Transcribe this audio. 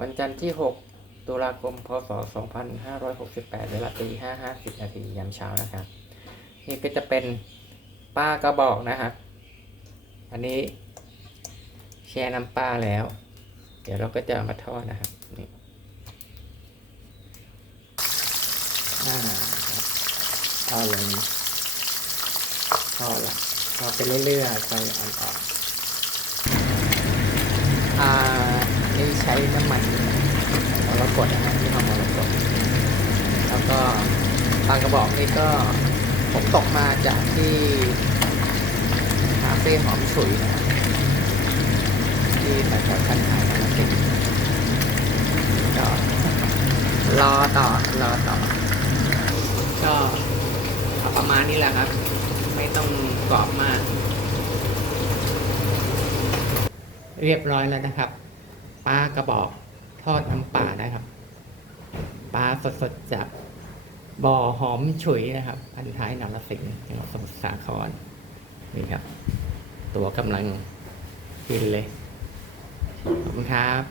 วันจันทร์ที่ 6 ตุลาคม พศ 2568 เวลาตี5 50 นาทียามเช้านะครับ นี่ก็จะเป็นป้ากระบอกนะครับ อันนี้แช่น้ำปลาแล้ว เดี๋ยวเราก็จะมาทอดนะครับนี่อ่าครับทอดเลยทอดละทอดไปเรื่อยๆไฟอ่อนๆ นี่ใช้น้ำมันมรกตนะครับที่ทำมรกตแล้วก็ปลากระบอกนี่ก็ผมตกมาจากที่คาเฟ่หอมฉุยนะที่แถวๆท่านไทยนะครับก็รอต่อรอต่อ ก็ประมาณนี้แหละครับ ไม่ต้องกรอบมาก เรียบร้อยแล้วนะครับ ปลากระบอกทอดน้ำปลาได้ครับ ปลาสดๆจากบ่อหอมฉุยนะครับพันท้ายนรสิงห์จังหวัดสมุทรสาครนี่ครับ ตัวกำลังกินเลย ขอบคุณครับ